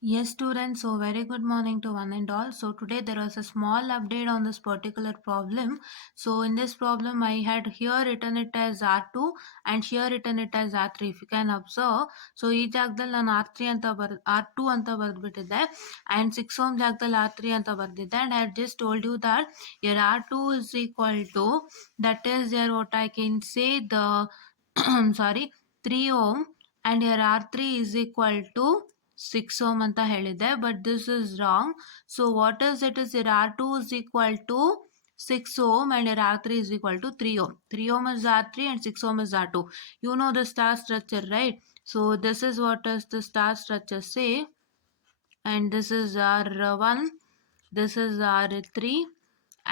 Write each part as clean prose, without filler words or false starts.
Yes, students. So, very good morning to one and all. So, today there was a small update on this particular problem. So, in this problem, I had here written it as R2 and here written it as R3. If you can observe, so ಈ ಜಾಗದಲ್ಲಿ ನಾನು R3 ಅಂತ R2 ಅಂತ ಬರೆದ್ಬಿಟ್ಟಿದ್ದೆ and 6 ohm ಜಾಗದಲ್ಲಿ R3 ಅಂತ ಬರೆದಿದ್ದೆ and I had just told you that your R2 is equal to, that is your what I can say the sorry 3 ohm and your R3 is equal to 6 ohm anta ಹೇಳಿದೆ, but this is wrong. So what is it is your R2 is equal to 6 ohm and your R3 is equal to 3 ohm. 3 ohm is R3 and 6 ohm is R2. You know the star structure, right? So this is what does the star structure say, and this is R1, this is R3,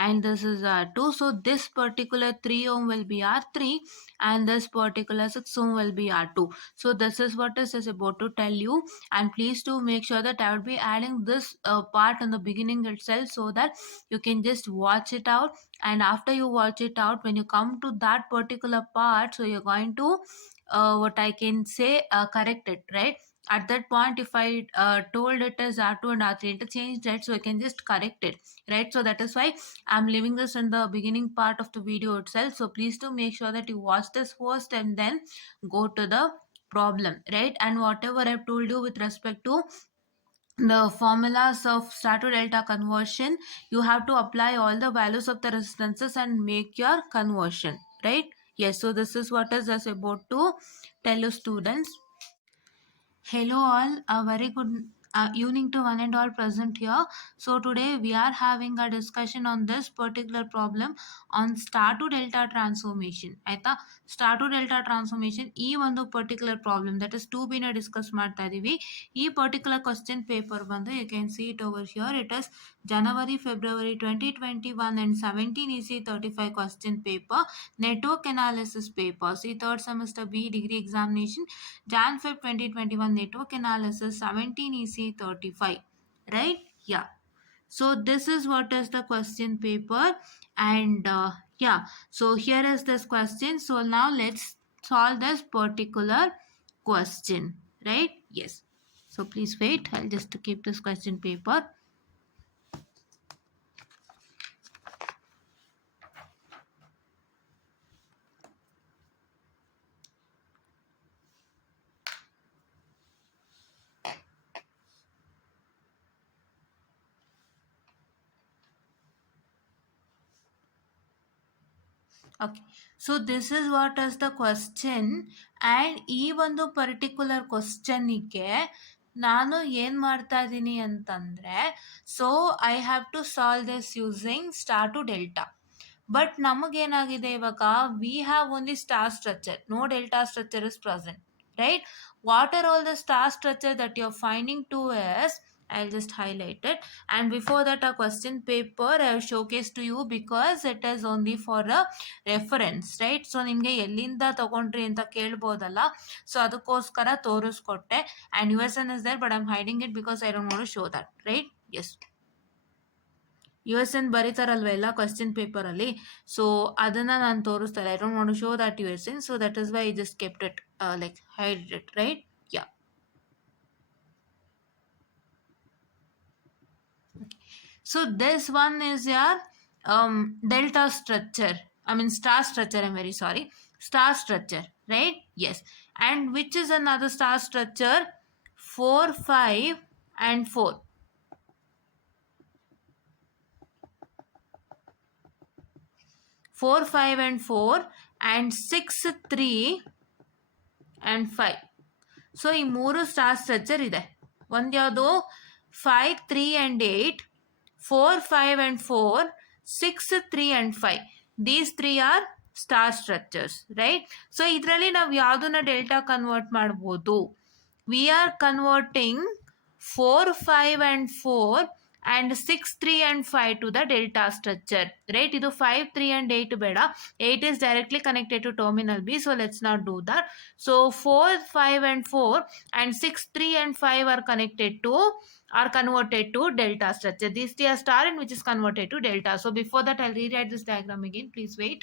and this is R2. So this particular 3 ohm will be R3 and this particular 6 ohm will be R2. So this is what is about to tell you, and please do make sure that I will be adding this part in the beginning itself so that you can just watch it out, and after you watch it out, when you come to that particular part, so you're going to what I can say correct it, right? At that point, if I told it as R2 and R3 interchanged, right, so I can just correct it, right? So that is why I'm leaving this in the beginning part of the video itself. So please do make sure that you watch this first and then go to the problem, right? And whatever I've told you with respect to the formulas of star to delta conversion, you have to apply all the values of the resistances and make your conversion, right? Yes, so this is what is just about to tell you, students. Hello all, a very good evening to one and all present here. So today we are having a discussion on this particular problem on star to delta transformation. ಆಯ್ತಾ, star to delta transformation ಈ ಒಂದು particular problem that is 2B discuss ಮಾಡ್ತಾ ಇದೀವಿ. ಈ particular question paper ಬಂದು you can see it over here. It is January, February 2021 and 17 EC 35 question paper, network analysis paper. See third semester B degree examination, Jan Feb 2021 network analysis 17 EC 35. Right? Yeah. So this is what is the question paper, and yeah, so here is this question. So now let's solve this particular question, right? Yes. So please wait, I'll just keep this question paper. Okay, so this is what is the question, and ಈ ಒಂದು ಪರ್ಟಿಕ್ಯುಲರ್ ಕ್ವಶನ್ನಿಗೆ ನಾನು ಏನು ಮಾಡ್ತಾ ಇದ್ದೀನಿ ಅಂತಂದರೆ, so I have to solve this using star to delta. But ನಮಗೇನಾಗಿದೆ ಇವಾಗ, we have only star structure, no delta structure is present, right? What are all the star structure that you're finding to is, I'll just highlight it, and before that a question paper I have showcased to you because it is only for a reference, right? So ನಿಮಗೆ ಎಲ್ಲಿಂದ ತಗೊಂಡ್ರಿ ಅಂತ ಕೇಳ್ಬೋದಲ್ಲ, ಸೊ ಅದಕ್ಕೋಸ್ಕರ ತೋರಿಸ್ಕೊಟ್ಟೆ. and USN is there but I'm hiding it because I don't want to show that, right? Yes, USN ಬರೀತಾರಲ್ವ ಎಲ್ಲ ಕ್ವಶನ್ ಪೇಪರಲ್ಲಿ, ಸೊ ಅದನ್ನು ನಾನು ತೋರಿಸ್ತಾರೆ. I don't want to show that USN, so that is why I just kept it like hide it, right? Yeah. So this one is your delta structure, I mean star structure, I'm very sorry, star structure, right? Yes. And which is another star structure? 4, 5 and 4. 4, 5 and 4 and 6, 3 and 5. ಸೊ ಈ ಮೂರು star structure ಇದೆ. ಒಂದು ಯಾವುದು 5, 3 and 8, 4, 5 and 4, 6, 3 and 5. These three are star structures, right? So ಇದರಲ್ಲಿ ನಾವು ಯಾವುದನ್ನ delta convert ಮಾಡ್ಬೋದು? We are converting 4, 5 and 4 and 6, 3 and 5 to the delta structure, right? ಇದು 5, 3 and 8 ಬೇಡ. 8 is directly connected to terminal B, so let's not do that. So 4, 5 and 4 and 6, 3 and 5 are converted to delta structure. These three are star and which is converted to delta. So before that I'll rewrite this diagram again. Please wait.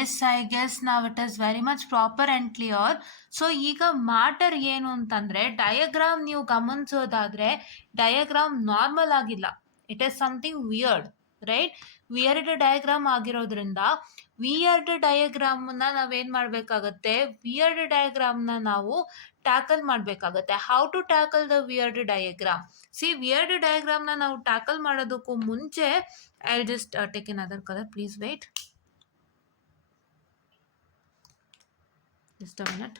Yes I guess now it is very much proper and clear. So ಈಗ matter ಏನು ಅಂತಂದರೆ diagram ನೀವು ಗಮನಿಸೋದಾದರೆ diagram normal ಆಗಿಲ್ಲ, it is something weird, right? Weird diagram ಆಗಿರೋದ್ರಿಂದ weird ಡಯಾಗ್ರಾಮ್ನ ನಾವೇನು ಮಾಡಬೇಕಾಗತ್ತೆ, ವಿಯರ್ಡ್ ಡಯಾಗ್ರಾಮ್ನ ನಾವು ಟ್ಯಾಕಲ್ ಮಾಡಬೇಕಾಗತ್ತೆ. How to tackle the weird diagram? See, weird ಡಯಾಗ್ರಾಮ್ನ ನಾವು ಟ್ಯಾಕಲ್ ಮಾಡೋದಕ್ಕೂ ಮುಂಚೆ I just take in other colour, please wait. Just a minute.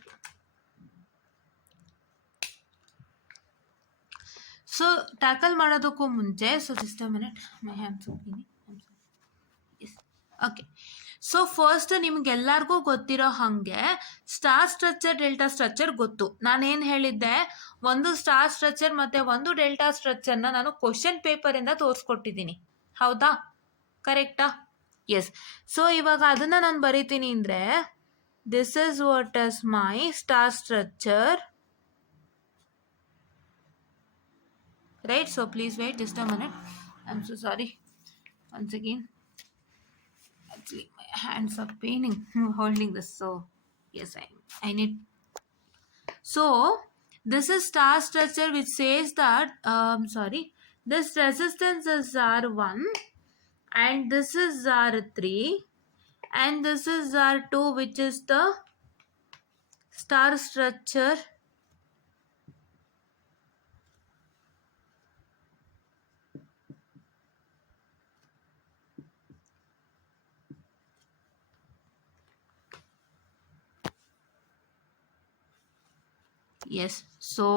So tackle ಮಾಡೋದಕ್ಕೂ ಮುಂಚೆ, so just a minute, my hands ಹೋಗ್ತೀನಿ. Yes, okay. ಸೊ ಫಸ್ಟ್ ನಿಮ್ಗೆಲ್ಲರಿಗೂ ಗೊತ್ತಿರೋ ಹಾಗೆ ಸ್ಟಾರ್ ಸ್ಟ್ರಕ್ಚರ್, ಡೆಲ್ಟಾ ಸ್ಟ್ರಕ್ಚರ್ ಗೊತ್ತು. ನಾನೇನು ಹೇಳಿದ್ದೆ, ಒಂದು ಸ್ಟಾರ್ ಸ್ಟ್ರಕ್ಚರ್ ಮತ್ತು ಒಂದು ಡೆಲ್ಟಾ ಸ್ಟ್ರಕ್ಚರ್ನ ನಾನು ಕ್ವಶನ್ ಪೇಪರಿಂದ ತೋರಿಸ್ಕೊಟ್ಟಿದ್ದೀನಿ, ಹೌದಾ? ಕರೆಕ್ಟಾ? ಎಸ್. ಸೊ ಇವಾಗ ಅದನ್ನು ನಾನು ಬರಿತೀನಿ ಅಂದರೆ, this is what is my star structure, right? So please wait just a minute. I'm so sorry once again, actually my hands are paining holding this, so yes, I need. So this is star structure which says that sorry, this resistance is R1 and this is R3 and this is R2, which is the star structure. Yes, so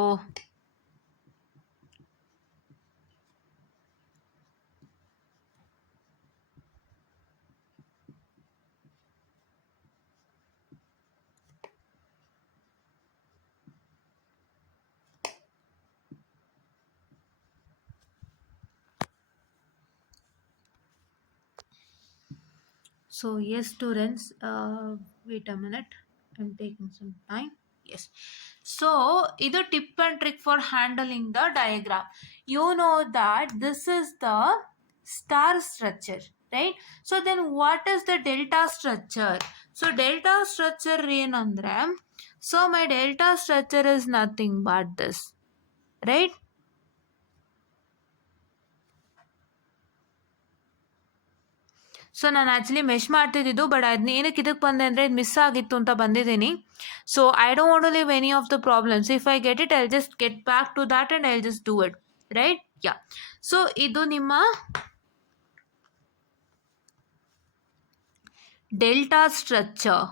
yes students, wait a minute, I'm taking some time. Yes, so either tip and trick for handling the diagram. You know that this is the star structure, right? So then what is the delta structure? So delta structure ಏನಂದ್ರೆ, so my delta structure is nothing but this, right? So ನಾನು actually mesh ಮಾಡ್ತಿದ್ದು, ಬಟ್ ಅದನ್ನ ಏನಕ್ಕೆ ಇದಕ್ಕೆ ಬಂದೆ ಅಂದರೆ ಇದು ಮಿಸ್ ಆಗಿತ್ತು ಅಂತ ಬಂದಿದ್ದೀನಿ. So I don't want to leave any of the problems. If I get it, I just get back to that and I just do it, right? Yeah. So ಇದು ನಿಮ್ಮ delta structure,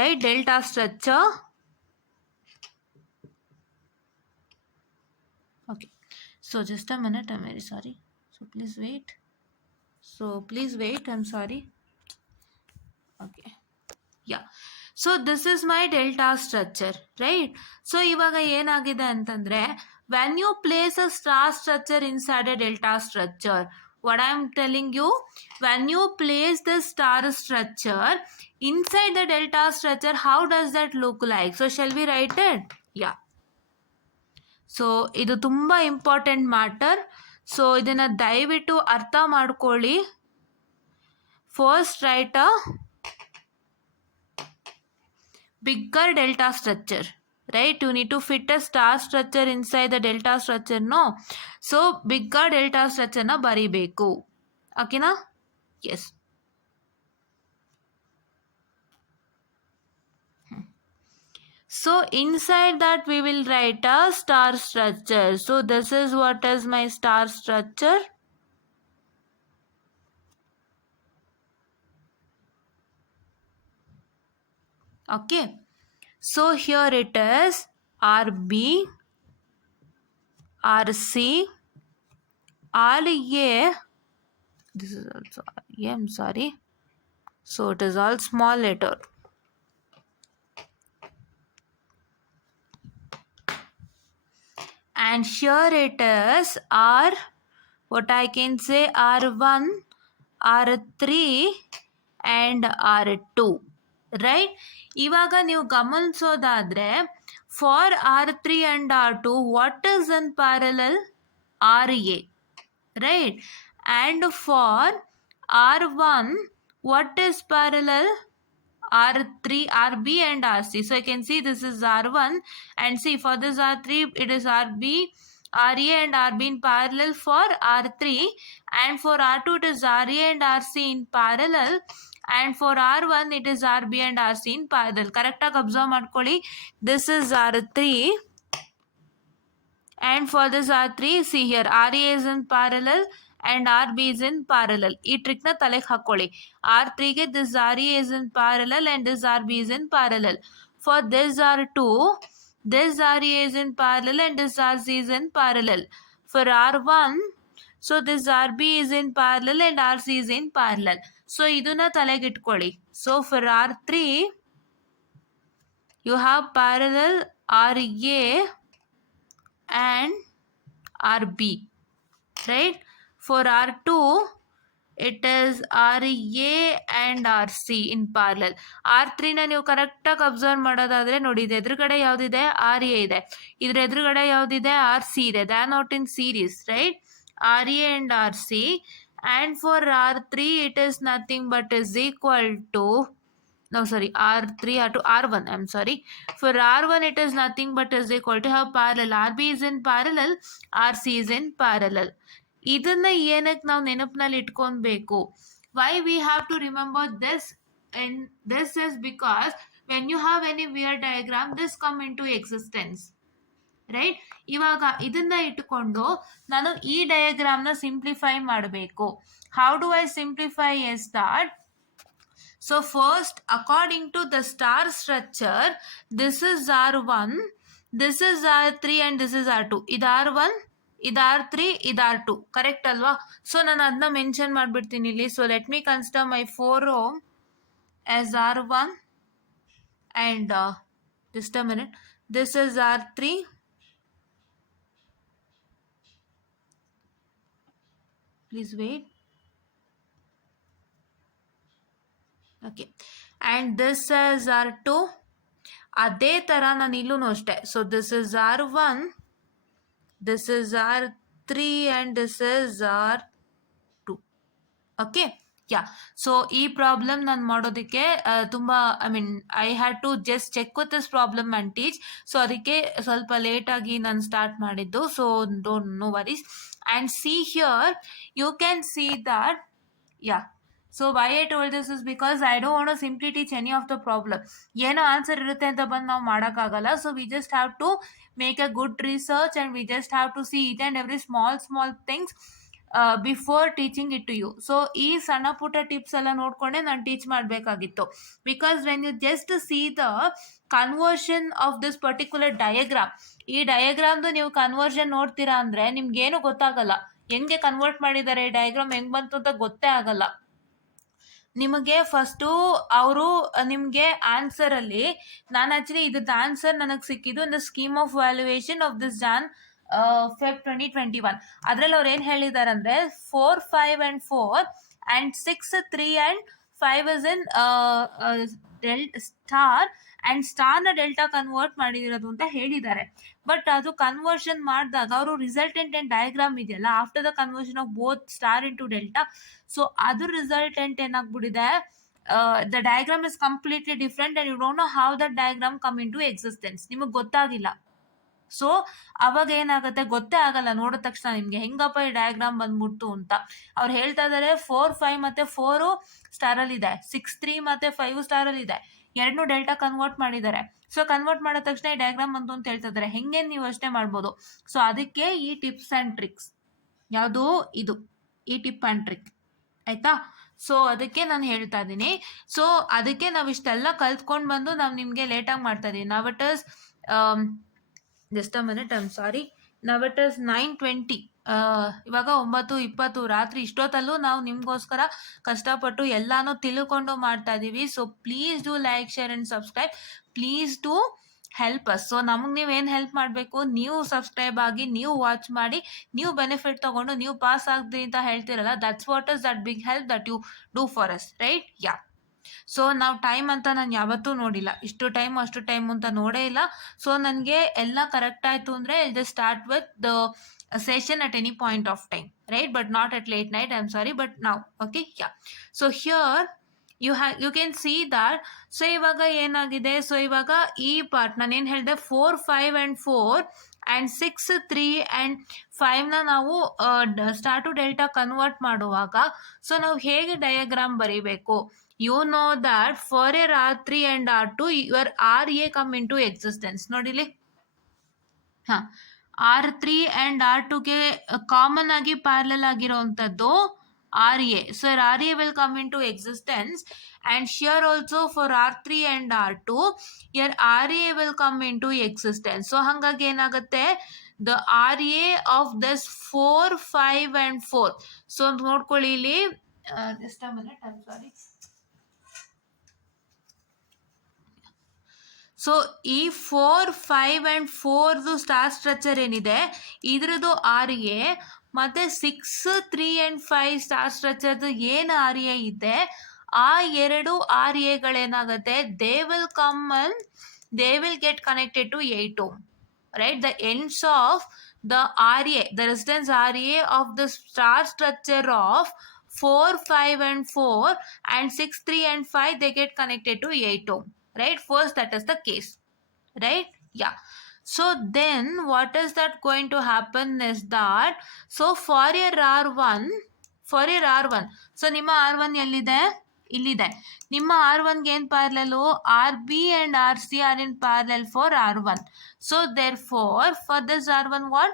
right? Delta structure. Okay, so just a minute, I am very sorry. So please wait. I'm sorry. Okay, yeah. So this is my delta structure, right? So ಇವಾಗ ಏನಾಗಿದೆ ಅಂತಂದ್ರೆ, when you place a star structure inside a delta structure, what I am telling you, when you place the star structure inside the delta structure, how does that look like? So shall we write it? Yeah. So ಇದು ತುಂಬ important matter. So ಇದನ್ನು ದಯವಿಟ್ಟು ಅರ್ಥ ಮಾಡ್ಕೊಳ್ಳಿ. First write a bigger delta structure, right? You need to fit a star structure inside the delta structure, no? So bigger delta structure na baribeku, okay na? Yes. So inside that we will write a star structure. So this is what is my star structure. Okay, so here it is RB, RC, RA. This is also RA, I'm sorry. So it is all small letter. And here it is R, what I can say, R1, R3 and R2, right? ಇವಾಗ ನೀವು ಗಮನಿಸೋದಾದ್ರೆ, for R3 and R2, what is in parallel? RA, right? And for R1 What is parallel? R3, RB and RC. So I can see this is R1 and see for this R3 it is RB, RA and RB in parallel for R3 and for R2 it is RA and RC in parallel and for R1 it is RB and RC in parallel. Correct ಆಗಿ observe ಮಾಡ್ಕೊಳ್ಳಿ. This is R3 and for this R3 see here RA is in parallel and RB is in parallel. ಈ ಟ್ರಿಕ್ ನ ತಲೆಗೆ ಹಾಕೊಳ್ಳಿ. R3 ಗೆ this RA is in parallel and this RB is in parallel. For this R2 this RA is in parallel and this RC is in parallel. For R1 so this RB is in parallel and RC is in parallel. So ಇದನ್ನ ತಲೆಗೆ ಇಟ್ಕೊಳ್ಳಿ. So for R3 you have parallel RA and RB, right? For R2 it is RA and RC in parallel. R3 ನ ನೀವು ಕರೆಕ್ಟಾಗಿ ಅಬ್ಸರ್ವ್ ಮಾಡೋದಾದ್ರೆ ನೋಡಿ, ಇದು ಎದುರುಗಡೆ ಯಾವುದಿದೆ? RA ಇದೆ, ಇದ್ರ ಎದುರುಗಡೆ ಯಾವುದಿದೆ? RC ಇದೆ. They are not in series, right? RA and RC. And for R3 it is nothing but is equal to R3, R2, R1, I'm sorry. For R1 it is nothing but is equal to have parallel. RB is in parallel, RC is in parallel. ಇದನ್ನ ಏನಕ್ಕೆ ನಾವು ನೆನಪಿನಲ್ಲಿ ಇಟ್ಕೊಬೇಕು? Why we have to remember this? And this is because when you have any weird diagram, this come into existence. Right? ಇವಾಗ ಇದನ್ನ ಇಟ್ಟುಕೊಂಡು ನಾನು ಈ ಡಯಾಗ್ರಾಮ್ನ ಸಿಂಪ್ಲಿಫೈ ಮಾಡಬೇಕು. How do I simplify is that? So first, according to the star structure, this is R1, this is R3 and this is R2. ಇದು R1, ಇದು R3, ಇದು R2. ಕರೆಕ್ಟ್ ಅಲ್ವಾ? ಸೊ ನಾನು ಅದನ್ನ ಮೆನ್ಷನ್ ಮಾಡಿಬಿಡ್ತೀನಿ ಇಲ್ಲಿ. So let me consider my 4 ohm as R1 and just a minute. This is R3. Please wait. Okay, and this is R2. ಅದೇ ಥರ ನಾನು ಇಲ್ಲೂ ಅಷ್ಟೇ. So this is R1, this is R3 and this is R2. Okay, yeah. So ಈ problem ನಾನು ಮಾಡೋದಕ್ಕೆ ತುಂಬ I had to just check with this problem and teach. So ಅದಕ್ಕೆ ಸ್ವಲ್ಪ ಲೇಟಾಗಿ ನಾನು ಸ್ಟಾರ್ಟ್ ಮಾಡಿದ್ದು. So don't no worries. And see here you can see that, yeah. So why I told this is because I don't want to simply teach any of the problem. ಏನೋ answer ಇರುತ್ತೆ ಅಂತ ಬಂದು ನಾವು ಮಾಡೋಕ್ಕಾಗಲ್ಲ. So we just have to make a good research and we just have to see it and every small things before teaching it to you. So ಈ ಸಣ್ಣ ಪುಟ್ಟ tips ಎಲ್ಲ ನೋಡಿಕೊಂಡೆ ನಾನು ಟೀಚ್ ಮಾಡಬೇಕಾಗಿತ್ತು. Because when you just see the conversion of this particular diagram, ಈ ಡಯಾಗ್ರಾಮ್ದು ನೀವು ಕನ್ವರ್ಷನ್ ನೋಡ್ತೀರಾ ಅಂದರೆ ನಿಮ್ಗೇನು ಗೊತ್ತಾಗಲ್ಲ. ಹೆಂಗೆ ಕನ್ವರ್ಟ್ ಮಾಡಿದ್ದಾರೆ, ಈ ಡಯಾಗ್ರಾಮ್ ಹೆಂಗೆ ಬಂತು ಅಂತ ಗೊತ್ತೇ ಆಗಲ್ಲ ನಿಮಗೆ. ಫಸ್ಟು ಅವರು ನಿಮಗೆ ಆನ್ಸರಲ್ಲಿ, ನಾನು ಆ್ಯಕ್ಚುಲಿ ಇದ್ರದ್ದು ಆನ್ಸರ್ ನನಗೆ ಸಿಕ್ಕಿದ್ದು in the scheme of valuation of this Jan Feb 2021. ಅದರಲ್ಲಿ ಅವ್ರು ಏನು ಹೇಳಿದ್ದಾರೆ ಅಂದರೆ 4, 5 and 4 and 6, 3 and 5 is in star and ಸ್ಟಾರ್ನ ಡೆಲ್ಟಾ ಕನ್ವರ್ಟ್ ಮಾಡಿರೋದು ಅಂತ ಹೇಳಿದ್ದಾರೆ. ಬಟ್ ಅದು ಕನ್ವರ್ಷನ್ ಮಾಡಿದಾಗ ಅವರು ರಿಸಲ್ಟೆಂಟ್ ಆ್ಯಂಡ್ ಡಯಾಗ್ರಾಮ್ ಇದೆಯಲ್ಲ, after the conversion of both star into delta, so ಅದ್ರ ರಿಸಲ್ಟೆಂಟ್ ಏನಾಗ್ಬಿಟ್ಟಿದೆ, the diagram is completely different and you don't know how that diagram come into existence. ನಿಮಗೆ ಗೊತ್ತಾಗಿಲ್ಲ. ಸೊ ಅವಾಗ ಏನಾಗುತ್ತೆ ಗೊತ್ತೇ ಆಗಲ್ಲ ನೋಡಿದ ತಕ್ಷಣ ನಿಮಗೆ ಹೆಂಗಪ್ಪ ಈ ಡಯಾಗ್ರಾಮ್ ಬಂದ್ಬಿಡ್ತು ಅಂತ. ಅವ್ರು ಹೇಳ್ತಾ ಇದ್ದಾರೆ 4, 5 ಮತ್ತು 4 ಸ್ಟಾರಲ್ಲಿದೆ, 6, 3 ಮತ್ತು 5 ಸ್ಟಾರಲ್ಲಿದೆ, ಎರಡನ್ನೂ ಡೆಲ್ಟಾ ಕನ್ವರ್ಟ್ ಮಾಡಿದ್ದಾರೆ. ಸೊ ಕನ್ವರ್ಟ್ ಮಾಡಿದ ತಕ್ಷಣ ಈ ಡಯಾಗ್ರಾಮ್ ಬಂತು ಅಂತ ಹೇಳ್ತಾ ಇದ್ದಾರೆ. ಹೆಂಗೆ ನೀವು ಅಷ್ಟೇ ಮಾಡ್ಬೋದು. ಸೊ ಅದಕ್ಕೆ ಈ ಟಿಪ್ಸ್ ಆ್ಯಂಡ್ ಟ್ರಿಕ್ಸ್, ಯಾವುದು ಇದು ಈ ಟಿಪ್ ಆ್ಯಂಡ್ ಟ್ರಿಕ್, ಆಯಿತಾ? ಸೊ ಅದಕ್ಕೆ ನಾನು ಹೇಳ್ತಾ ಇದ್ದೀನಿ. ಸೊ ಅದಕ್ಕೆ ನಾವು ಇಷ್ಟೆಲ್ಲ ಕಲ್ತ್ಕೊಂಡು ಬಂದು ನಾವು ನಿಮಗೆ ಲೇಟಾಗಿ ಮಾಡ್ತಾ ಇದ್ದೀವಿ. ನಾವು it is just a minute, I am ಸಾರಿ. ನಾವು ಇಟ್ ಇಸ್ 9:20, ಇವಾಗ 9:20 ರಾತ್ರಿ. ಇಷ್ಟೊತ್ತಲ್ಲೂ ನಾವು ನಿಮಗೋಸ್ಕರ ಕಷ್ಟಪಟ್ಟು ಎಲ್ಲಾನು ತಿಳ್ಕೊಂಡು ಮಾಡ್ತಾ ಇದ್ದೀವಿ. So please do like, share and subscribe. Please do help us. So ನಮಗೆ ನೀವೇನು ಹೆಲ್ಪ್ ಮಾಡಬೇಕು, ನೀವು ಸಬ್ಸ್ಕ್ರೈಬ್ ಆಗಿ, ನೀವು ವಾಚ್ ಮಾಡಿ, ನೀವು ಬೆನಿಫಿಟ್ ತೊಗೊಂಡು ನೀವು ಪಾಸ್ ಆಗ್ತೀರಿ ಅಂತ ಹೇಳ್ತೀರಲ್ಲ, that's what is that big help that you do for us, right? Yeah. So ನಾವು ಟೈಮ್ ಅಂತ ನಾನು ಯಾವತ್ತೂ ನೋಡಿಲ್ಲ, ಇಷ್ಟು ಟೈಮು ಅಷ್ಟು ಟೈಮು ಅಂತ ನೋಡೇ ಇಲ್ಲ. ಸೊ ನನಗೆ ಎಲ್ಲ ಕರೆಕ್ಟ್ ಆಯಿತು ಅಂದರೆ I'll just start with the session at any point of time, right? But not at late night, I am sorry, but ನಾವು okay, yeah. So here you can see that. So ಇವಾಗ ಏನಾಗಿದೆ, ಸೊ ಇವಾಗ ಈ ಪಾರ್ಟ್ ನಾನು ಏನು ಹೇಳಿದೆ, 4, 5 and 4 and 6, 3 and 5ನ ನಾವು ಸ್ಟಾರ್ ಟು ಡೆಲ್ಟಾ ಕನ್ವರ್ಟ್ ಮಾಡುವಾಗ ಸೊ ನಾವು ಹೇಗೆ ಡಯಾಗ್ರಾಮ್ ಬರೀಬೇಕು? You know that for your R3 and R2 your RA come into existence. ನೋಡಿಲಿ, ಹಾಂ, R3 and R2ಗೆ ಕಾಮನ್ ಆಗಿ ಪ್ಯಾರಲಲ್ ಆಗಿರೋವಂಥದ್ದು RA. So RA will come into existence, and here also for R3 and R2 here RA will come into existence. So ಹಂಗಾಗಿ ಏನಾಗುತ್ತೆ, the RA of this 4, 5 and 4. So ನೋಡ್ಕೊಳ್ಳಿ ಇಲ್ಲಿ, just a minute, I'm sorry. So ಈ 4, 5 and 4ದು star structure ಏನಿದೆ ಇದ್ರದ್ದು RA, ಮತ್ತೆ 6, 3 and 5 ಸ್ಟಾರ್ ಸ್ಟ್ರಕ್ಚರ್ದು ಏನು RA ಇದೆ ಆ ಎರಡು RAಗಳೇನಾಗುತ್ತೆ, they will get connected to 8 ohm. Right, the ends of the RA, the resistance RA of the star structure of 4, 5 and 4 and 6, 3 and 5, they get connected to 8 ohm. Right, first that is the case, right? Yeah. So then what is that going to happen is that, so for your R1, so ನಿಮ್ಮ R1 ಎಲ್ಲಿದೆ, ಇಲ್ಲಿದೆ. ನಿಮ್ಮ R1ಗೆ ಏನು ಪ್ಯಾರಲಲು, RB and RC are in parallel for R1. So therefore for this R1 what,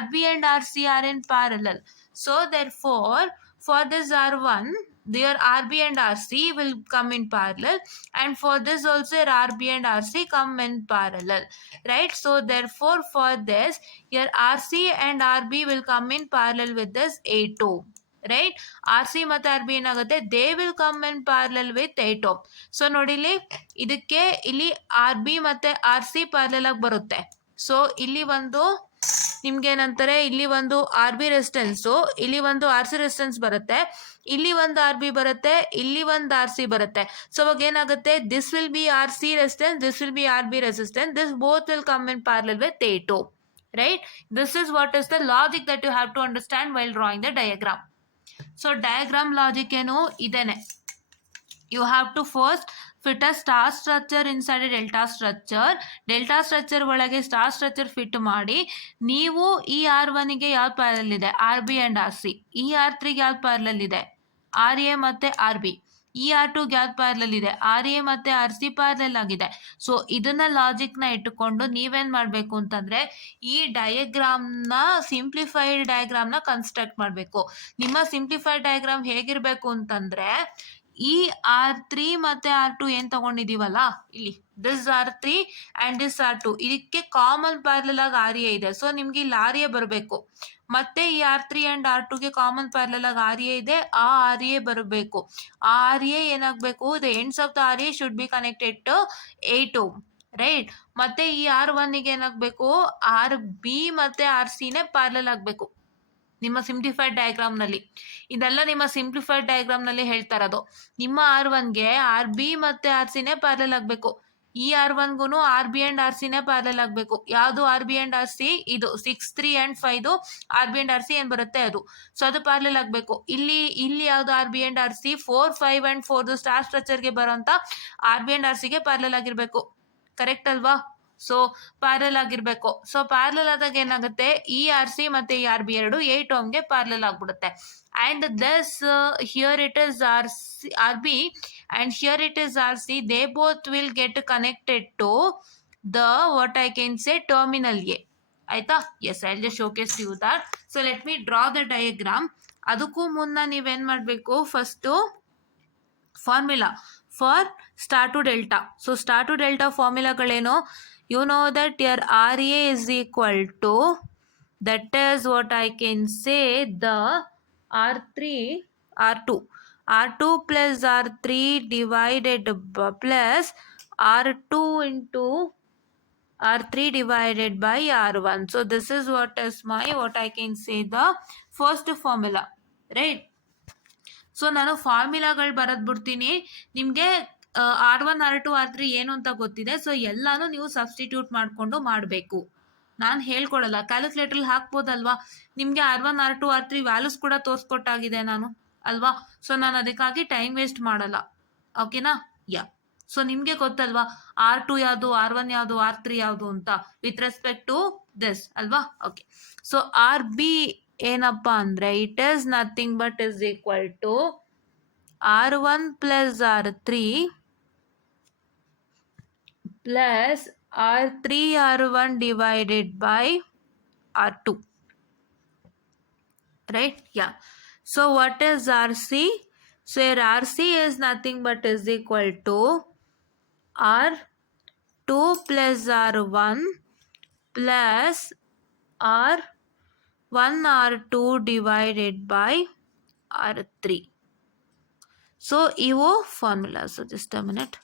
RB and RC are in parallel. So therefore for this R1 their RB and RC will come in parallel, and for this also your RB and RC come in parallel, right? So therefore for this your RC and RB will come in parallel with this 8 ohm. Right, RC ಮತ್ತು RB ಏನಾಗುತ್ತೆ, they will come in parallel with 8 ohm. So ನೋಡಿಲಿ, ಇದಕ್ಕೆ ಇಲ್ಲಿ RB ಮತ್ತು RC parallel ಆಗಿ ಬರುತ್ತೆ. ಸೊ ಇಲ್ಲಿ ಒಂದು ನಿಮ್ಗೇನಂತಾರೆ, ಇಲ್ಲಿ ಒಂದು RB ರೆಸಿಸ್ಟೆನ್ಸು, ಇಲ್ಲಿ ಒಂದು RC ರೆಸಿಸ್ಟೆನ್ಸ್ ಬರುತ್ತೆ, ಇಲ್ಲಿ ಒಂದು RB ಬರುತ್ತೆ, ಇಲ್ಲಿ ಒಂದು RC ಬರುತ್ತೆ. ಸೊ ಅವಾಗ ಏನಾಗುತ್ತೆ, this will be RC resistance, this will be RB resistance, this both will come in parallel with 8 ohm. Right, this is what is the logic that you have to understand while drawing the diagram. So diagram logic ಏನು ಇದೇನೆ, you have to first fit a star structure inside a delta structure. Delta structure ಒಳಗೆ star structure fit ಮಾಡಿ, ನೀವು ಈ R1ಗೆ ಯಾವ್ದು ಪ್ಯಾರಲಲ್ ಇದೆ, RB and RC. ಈ R3ಗೆ ಯಾವ್ದು ಪ್ಯಾರಲಲ್ ಇದೆ, RA ಮತ್ತು RB. ಈ R2ಗೆ ಯಾವ್ದು ಪ್ಯಾರಲಲ್ ಇದೆ, RA ಮತ್ತು RC ಪ್ಯಾರಲಲ್ ಆಗಿದೆ. ಸೊ ಇದನ್ನ ಲಾಜಿಕ್ನ ಇಟ್ಟುಕೊಂಡು ನೀವೇನು ಮಾಡಬೇಕು ಅಂತಂದರೆ, ಈ ಡಯಾಗ್ರಾಮ್ನ ಸಿಂಪ್ಲಿಫೈಡ್ ಡಯಾಗ್ರಾಮ್ನ ಕನ್ಸ್ಟ್ರಕ್ಟ್ ಮಾಡಬೇಕು. ನಿಮ್ಮ ಸಿಂಪ್ಲಿಫೈಡ್ ಡಯಾಗ್ರಾಮ್ ಹೇಗಿರಬೇಕು ಅಂತಂದರೆ, ಈ R3 ಮತ್ತು R2 ಏನು ತಗೊಂಡಿದ್ದೀವಲ್ಲ, ಇಲ್ಲಿ this R3 and this R2, ಇದಕ್ಕೆ ಕಾಮನ್ ಪ್ಯಾರಲಲ್ ಆಗಿ RA ಇದೆ. ಸೊ ನಿಮ್ಗೆ ಇಲ್ಲಿ RA ಬರಬೇಕು, ಮತ್ತೆ ಈ R3 ಆ್ಯಂಡ್ R2ಗೆ ಕಾಮನ್ ಪ್ಯಾರಲಲ್ ಆಗಿ RA ಇದೆ, ಆ RA ಬರಬೇಕು. ಆ RA ಏನಾಗಬೇಕು, the ends of the RA should be connected to 8 ohm. Right, ಮತ್ತೆ ಈ R1ಗೆ ಏನಾಗಬೇಕು, RB ಮತ್ತು RCನೇ ಪ್ಯಾರಲಲ್ ಆಗಬೇಕು ನಿಮ್ಮ ಸಿಂಪ್ಲಿಫೈಡ್ ಡಯಾಗ್ರಾಮ್ನಲ್ಲಿ. ಇದೆಲ್ಲ ನಿಮ್ಮ ಸಿಂಪ್ಲಿಫೈಡ್ ಡಯಾಗ್ರಾಮ್ನಲ್ಲಿ ಹೇಳ್ತಾ ಇರೋದು. ನಿಮ್ಮ R1ಗೆ RB ಮತ್ತು RCನೇ ಪ್ಯಾರಲಲ್ ಆಗಬೇಕು, ಈ R1ಗೂ RB ಆ್ಯಂಡ್ RCನೇ ಪ್ಯಾರಲಲ್ ಆಗಬೇಕು. ಯಾವುದು RB ಆ್ಯಂಡ್ RC, ಇದು 6, 3 and 5 RB ಆ್ಯಂಡ್ RC ಏನು ಬರುತ್ತೆ ಅದು. ಸೊ ಅದು ಪ್ಯಾರಲಲ್ ಆಗಬೇಕು. ಇಲ್ಲಿ ಯಾವುದು RB and RC, 4, 5 and 4 star ಸ್ಟ್ರಕ್ಚರ್ಗೆ ಬರೋಂಥ RB ಆ್ಯಂಡ್ RCಗೆ ಪ್ಯಾರಲಲ್ ಆಗಿರಬೇಕು. ಕರೆಕ್ಟ್ ಅಲ್ವಾ? ಸೊ ಪ್ಯಾರಲಲ್ ಆಗಿರಬೇಕು. ಸೊ ಪ್ಯಾರಲಲ್ ಆದಾಗ ಏನಾಗುತ್ತೆ, ಈ RC ಮತ್ತು ಈ RB ಎರಡು 8 ohmಗೆ ಪ್ಯಾರಲಲ್ ಆಗಿಬಿಡುತ್ತೆ. And thus here it is RB and here it is RC, they both will get connected to the what I can say terminal A. ಆಯ್ತಾ? Yes, I will just showcase you that. So let me draw the diagram. ಅದಕ್ಕೂ ಮುನ್ನ ನೀವೇನು ಮಾಡಬೇಕು, first formula for star to delta. So star to delta ಫಾರ್ಮುಲಾಗಳೇನು, you know that your RA is equal to, that is what I can say, the R2 plus R3 divided plus R2 into R3 divided by R1. So this is what I can say the first formula, right? So ನಾನು ಫಾರ್ಮುಲಾಗಳು ಬರೆದು ಬಿಡ್ತೀನಿ, ನಿಮಗೆ R1, R2, R3 ಏನು ಅಂತ ಗೊತ್ತಿದೆ. ಸೊ ಎಲ್ಲಾನು ನೀವು ಸಬ್ಸ್ಟಿಟ್ಯೂಟ್ ಮಾಡಿಕೊಂಡು ಮಾಡಬೇಕು. ನಾನು ಹೇಳ್ಕೊಡಲ್ಲ, ಕ್ಯಾಲ್ಕುಲೇಟ್ರಲ್ಲಿ ಹಾಕ್ಬೋದಲ್ವಾ, ನಿಮಗೆ R1, R2, R3 ವ್ಯಾಲ್ಯೂಸ್ ಕೂಡ ತೋರಿಸ್ಕೊಟ್ಟಾಗಿದೆ ನಾನು ಅಲ್ವಾ. ಸೊ ನಾನು ಅದಕ್ಕಾಗಿ ಟೈಮ್ ವೇಸ್ಟ್ ಮಾಡಲ್ಲ. ಓಕೆನಾ? ಯಾ. ಸೊ ನಿಮಗೆ ಗೊತ್ತಲ್ವಾ R2 ಯಾವುದು, R1 ಯಾವುದು, R3 ಯಾವುದು ಅಂತ ವಿತ್ ರೆಸ್ಪೆಕ್ಟ್ ಟು ದಿಸ್ ಅಲ್ವಾ? ಓಕೆ. ಸೊ RB ಏನಪ್ಪ ಅಂದರೆ it is nothing but is equal to R1 plus R3 plus R3 R1 divided by R2, right? Yeah. So what is RC? So here RC is nothing but is equal to R2 plus R1 plus R1 R2 divided by R3. So ಇವು formula. So just a minute.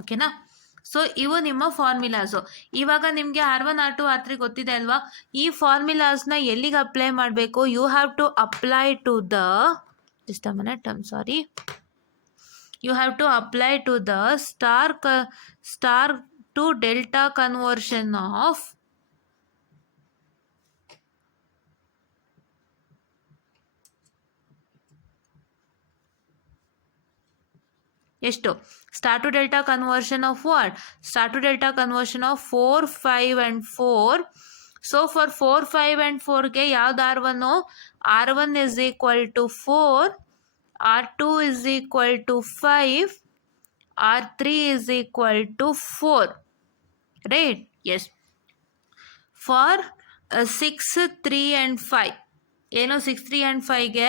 ಓಕೆನಾ? ಸೊ ಇವು ನಿಮ್ಮ ಫಾರ್ಮುಲಾಸು. ಇವಾಗ ನಿಮಗೆ R1 R2 R3 ಗೊತ್ತಿದೆ ಅಲ್ವಾ? ಈ ಫಾರ್ಮುಲಾಸ್ನ ಎಲ್ಲಿಗೆ ಅಪ್ಲೈ ಮಾಡಬೇಕು? You have to apply to the just a minute, I am sorry, you have to apply to the star to delta conversion of ಎಷ್ಟು? Star to delta conversion of what? Star to delta conversion of 4, 5 and 4. So for 4, 5 and 4ಗೆ ಯಾವ್ದು R1? R1 is equal to 4, R2 is equal to 5, R3 is equal to 4, right? Yes. For 6, 3 and 5, ಏನು 6, 3 and 5ಗೆ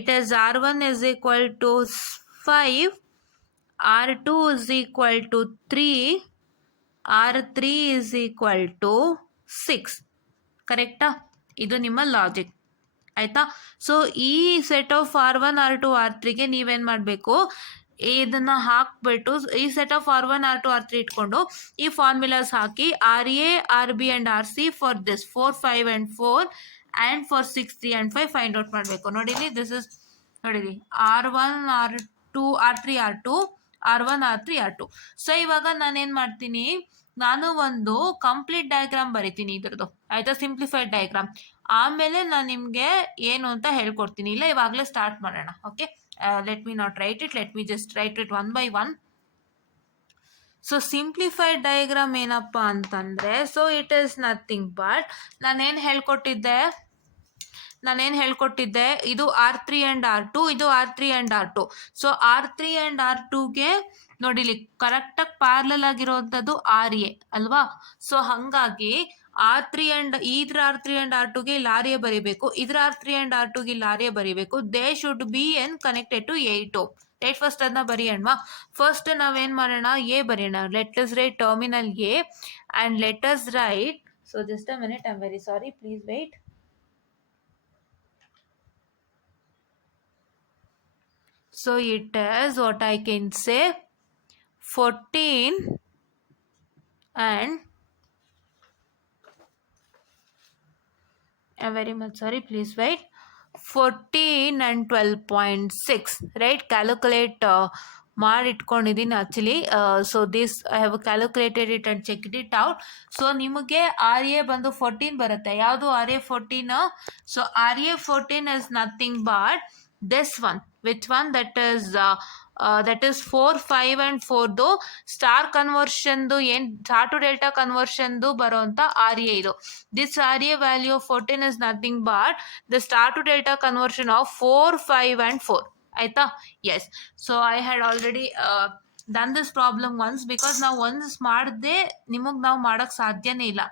it is R1 is equal to 5, R2 is equal to 3, R3 is equal to 6. ಕರೆಕ್ಟಾ? ಇದು ನಿಮ್ಮ ಲಾಜಿಕ್ ಆಯಿತಾ? ಸೊ ಈ set of R1 R2 R3ಗೆ ನೀವೇನು ಮಾಡಬೇಕು? ಇದನ್ನು ಹಾಕ್ಬಿಟ್ಟು ಈ set of R1 R2 R3 ಇಟ್ಕೊಂಡು ಈ ಫಾರ್ಮುಲಾಸ್ ಹಾಕಿ RA RB and RC for this 4, 5 and 4 and for 6, 3 and 5 find out ಮಾಡಬೇಕು. ನೋಡಿರಿ, ದಿಸ್ ಇಸ್ ನೋಡಿರಿ R1 R2 R3 R2 R1 R3 R2. So ಇವಾಗ ನಾನೇನು ಮಾಡ್ತೀನಿ, ನಾನು ಒಂದು ಕಂಪ್ಲೀಟ್ ಡಯಾಗ್ರಾಮ್ ಬರಿತೀನಿ ಇದ್ರದ್ದು, ಆಯಿತಾ? Simplified diagram. ಆಮೇಲೆ ನಾನು ನಿಮಗೆ ಏನು ಅಂತ ಹೇಳ್ಕೊಡ್ತೀನಿ. ಇಲ್ಲ ಇವಾಗಲೇ ಸ್ಟಾರ್ಟ್ ಮಾಡೋಣ. Okay, let me not right it, let me just right it one by one. So simplified diagram ಏನಪ್ಪ ಅಂತಂದರೆ, so it is nothing but ನಾನೇನು ಹೇಳ್ಕೊಟ್ಟಿದ್ದೆ, ಇದು R3 ಆ್ಯಂಡ್ R2, ಇದು R3 and R2. So R3 ಆ್ಯಂಡ್ R2ಗೆ ನೋಡಿಲಿ ಕರೆಕ್ಟಾಗಿ ಪ್ಯಾರಲಲ್ ಆಗಿರೋವಂಥದ್ದು RA ಅಲ್ವಾ? ಸೊ ಹಾಗಾಗಿ R3 ಆ್ಯಂಡ್ ಇದ್ರ R3 ಆ್ಯಂಡ್ R2ಗೆ ಇಲ್ಲಿ RA ಬರೀಬೇಕು, ಇದ್ರ R3 ಆ್ಯಂಡ್ R2ಗೆ ಇಲ್ಲಿ RA ಬರೀಬೇಕು. They should be an connected to 8 ohm, right? First ಅದನ್ನ ಬರೆಯೋಣ. ಫಸ್ಟ್ ನಾವೇನು ಮಾಡೋಣ, ಎ ಬರೆಯೋಣ. Let us write terminal A and let us write, so just a minute, I am very sorry, please wait. So it is what I can say 14 and I'm very much sorry, please wait, 14 and 12.6, right? Calculate ಮಾಡಿ ಇಟ್ಕೊಂಡಿದ್ದೀನಿ actually. So this I have calculated it and checked it out. So ನಿಮಗೆ RA ಬಂದು 14 ಬರುತ್ತೆ. ಯಾವುದು RA 14? So RA 14 is nothing but this one. Which one? That is 4, 5 and 4ದು ಸ್ಟಾರ್ ಕನ್ವರ್ಷನ್ದು ಏನು star to delta ಕನ್ವರ್ಷನ್ದು ಬರೋಂಥ RA ಇದು. This RA value of 14 is nothing but the star to delta conversion of 4, 5 and 4. ಆಯಿತಾ? Yes. So I had already done this problem once, because ನಾವು once ಮಾಡಿದೆ ನಿಮಗೆ ನಾವು ಮಾಡೋಕ್ಕೆ ಸಾಧ್ಯನೇ ಇಲ್ಲ,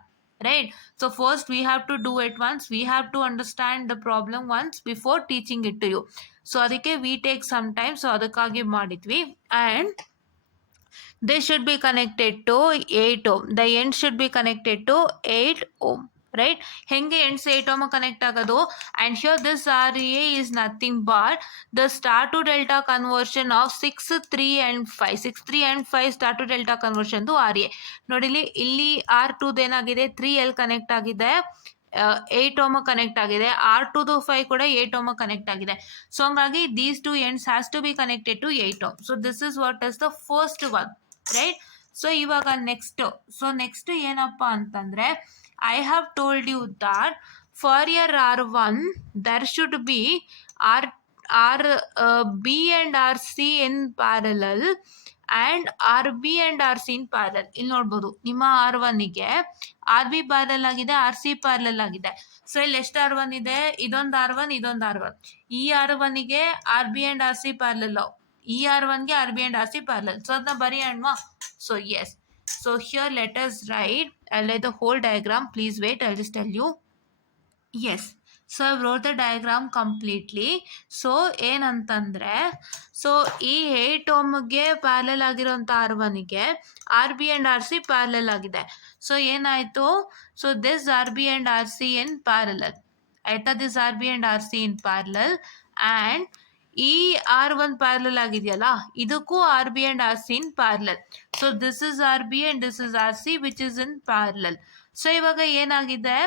right? So first we have to do it once, we have to understand the problem once before teaching it to you. So ಅದಕ್ಕೆ we take some time, so ಅದಕ್ಕಾಗಿ ಮಾಡಿದ್ವಿ. And they should be connected to 8 ohm, the end should be connected to 8 ohm, right? ಹೆಂಗೆ ಎಂಡ್ಸ್ 8 ohm connect ಆಗೋದು? And here this RA is nothing but the star to delta conversion of 6, 3 and 5. 6, 3 and 5 star to delta conversion to RA. ನೋಡಿಲಿ ಇಲ್ಲಿ R2 ಏನಾಗಿದೆ, 3 L connect ಆಗಿದೆ, 8 ohm connect ಆಗಿದೆ. R2 5 ಕೂಡ 8 ohm connect ಆಗಿದೆ. So ಹಂಗಾಗಿ these two ends has to be connected to 8 ohm. So this is what is the first one, right? So ಇವಾಗ next ಏನಪ್ಪ ಅಂತಂದ್ರೆ, I have told you that for your R1 there should be R B and RC in parallel and RB and RC in parallel. ಇಲ್ಲಿ ನೋಡ್ಬೋದು ನಿಮ್ಮ R1ಗೆ RB parallel ಆಗಿದೆ, RC parallel ಆಗಿದೆ. ಸೊ ಇಲ್ಲಿ ಎಷ್ಟು R1 ಇದೆ? ಇದೊಂದು R1, ಇದೊಂದು R1. ಈ R1ಗೆ RB and RC ಪ್ಯಾರಲ್, ಈ R1ಗೆ RB and RC parallel. So ಅದನ್ನ ಬರೆಯೋಣ. So yes, so here let us write. I'll write the whole diagram. Please wait, I'll just tell you. Yes, so I wrote the diagram completely. So ಏನಂತಂದ್ರೆ, so ಈ 8 ohmಗೆ parallel ಆಗಿರೋಂಥ R1ಗೆ RB and RC parallel ಆಗಿದೆ. So ಏನಾಯಿತು? So this RB and RC in parallel, ಆಯ್ತಾ? This RB and RC in parallel and ಈ R1 parallel ಆಗಿದೆಯಲ್ಲ, ಇದಕ್ಕೂ RB and RC in parallel. So this is RB and this is RC which is in parallel. So ಇವಾಗ ಏನಾಗಿದೆ?